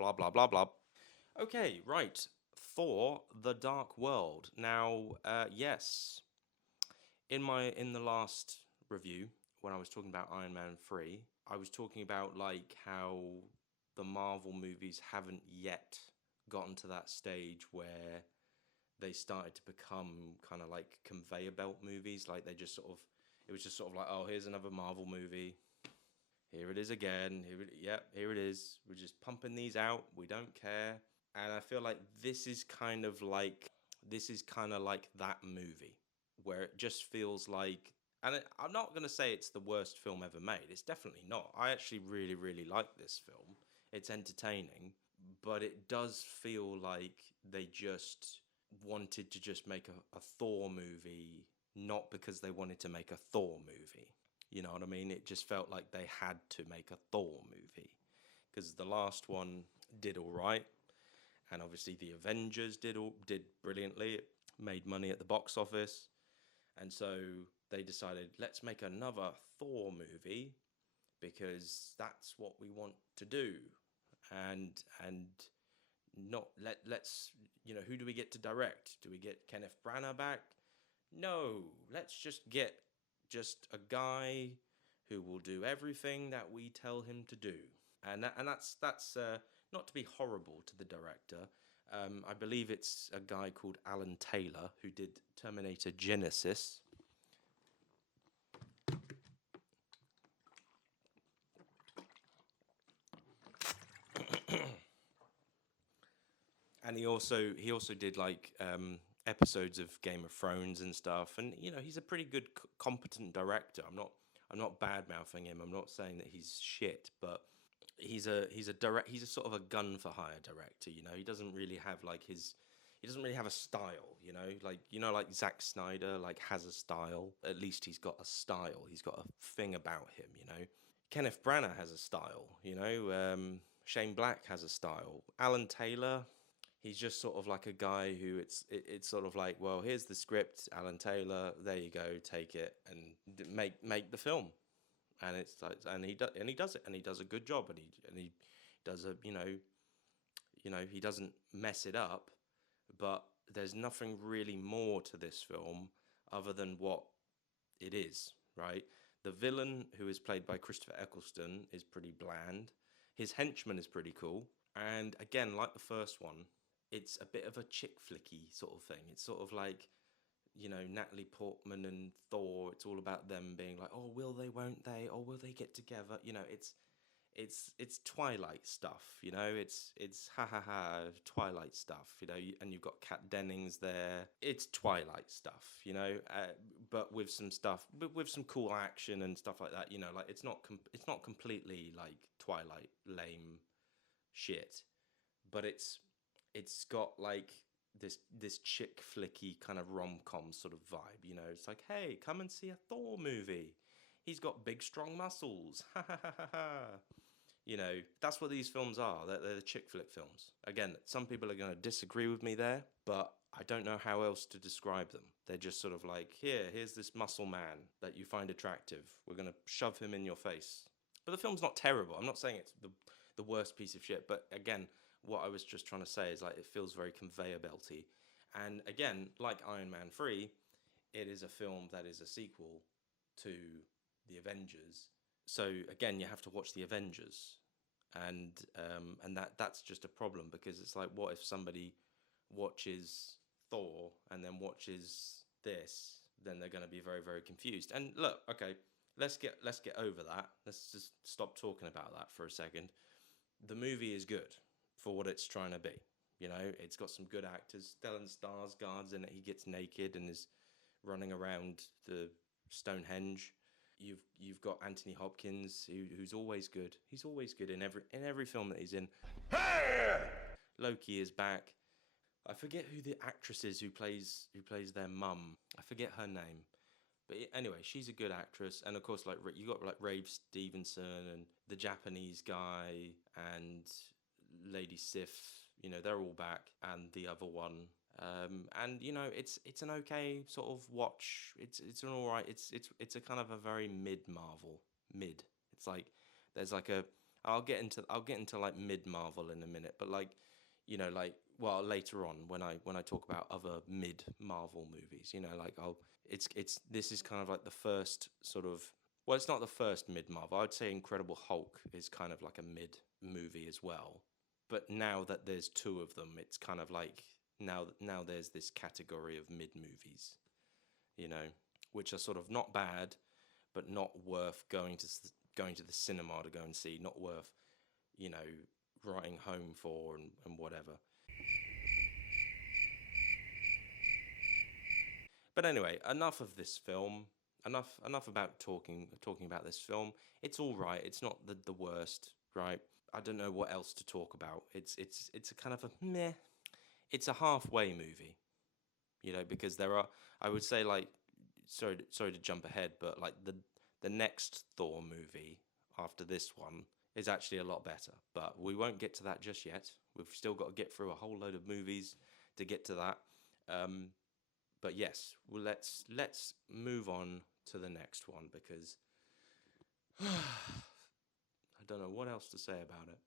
blah blah blah blah. Okay, right. Thor: The Dark World. Now, yes, in the last review when I was talking about Iron Man 3, I was talking about like how the Marvel movies haven't yet gotten to that stage where they started to become kind of like conveyor belt movies. Like they just sort of, it was just sort of like, oh, here's another Marvel movie. Here it is again. Here it is. We're just pumping these out. We don't care. And I feel like this is kind of like that movie where it just feels like, and I'm not going to say it's the worst film ever made. It's definitely not. I actually really, really like this film. It's entertaining, but it does feel like they just wanted to just make a Thor movie, not because they wanted to make a Thor movie. You know what I mean? It just felt like they had to make a Thor movie because the last one did all right, and obviously the Avengers did brilliantly. It made money at the box office, and so they decided let's make another Thor movie because that's what we want to do, and not let's who do we get to direct? Do we get Kenneth Branagh back? No, let's just get just a guy who will do everything that we tell him to do. And that's not to be horrible to the director. I believe it's a guy called Alan Taylor who did Terminator Genesis. And he also did like episodes of Game of Thrones and stuff. And he's a pretty good, competent director. I'm not bad mouthing him. I'm not saying that he's shit, but he's a sort of a gun for hire director. He doesn't really have like he doesn't really have a style. Like Zack Snyder like has a style. At least he's got a style. He's got a thing about him. Kenneth Branagh has a style. Shane Black has a style. Alan Taylor, he's just sort of like a guy who it's sort of like, well, here's the script, Alan Taylor, there you go, take it and make the film. And it's like, and he does it, and he does a good job, and he does a he doesn't mess it up, but there's nothing really more to this film other than what it is, right? The villain, who is played by Christopher Eccleston, is pretty bland. His henchman is pretty cool. And again, like the first one, it's a bit of a chick flicky sort of thing. It's sort of like, Natalie Portman and Thor. It's all about them being like, oh, will they, won't they? Or will they get together? It's Twilight stuff, it's ha ha ha Twilight stuff, and you've got Kat Dennings there. It's Twilight stuff, but with some stuff, with some cool action and stuff like that. Like it's not completely like Twilight lame shit, but it's got like this chick flicky kind of rom-com sort of vibe. It's like, hey, come and see a Thor movie. He's got big strong muscles. Ha ha ha ha ha. That's what these films are. They're the chick flick films. Again, some people are going to disagree with me there, but I don't know how else to describe them. They're just sort of like, here's this muscle man that you find attractive. We're going to shove him in your face. But the film's not terrible. I'm not saying it's the worst piece of shit. But again, what I was just trying to say is like it feels very conveyor belty. And again, like Iron Man 3, it is a film that is a sequel to the Avengers. So again, you have to watch the Avengers, and that's just a problem because it's like, what if somebody watches Thor and then watches this? Then they're going to be very, very confused. And look, okay, let's get over that. Let's just stop talking about that for a second. The movie is good for what it's trying to be. It's got some good actors. Stellan Skarsgård's in it. He gets naked and is running around the Stonehenge. You've got Anthony Hopkins, who's always good. He's always good in every film that he's in. Loki is back. I forget who the actress is who plays their mum. I forget her name. But anyway, she's a good actress, and of course, like you got like Rafe Stevenson and the Japanese guy and Lady Sif. They're all back, and the other one. And it's an okay sort of watch. It's an alright. It's a kind of a very mid Marvel mid. It's like there's like a I'll get into like mid Marvel in a minute, but like, like, well, later on when I talk about other mid Marvel movies, like it's this is kind of like the first sort of, well, it's not the first mid Marvel. I'd say Incredible Hulk is kind of like a mid movie as well. But now that there's two of them, it's kind of like now there's this category of mid movies, you know, which are sort of not bad, but not worth going to the cinema to go and see, not worth, you know, writing home for and whatever. But anyway, enough of this film. Enough about talking about this film. It's all right. It's not the worst, right? I don't know what else to talk about. It's a kind of a meh. It's a halfway movie, because there are, I would say, like, sorry to jump ahead, but like the next Thor movie after this one is actually a lot better. But we won't get to that just yet. We've still got to get through a whole load of movies to get to that. Um, but yes, well, let's move on to the next one because I don't know what else to say about it.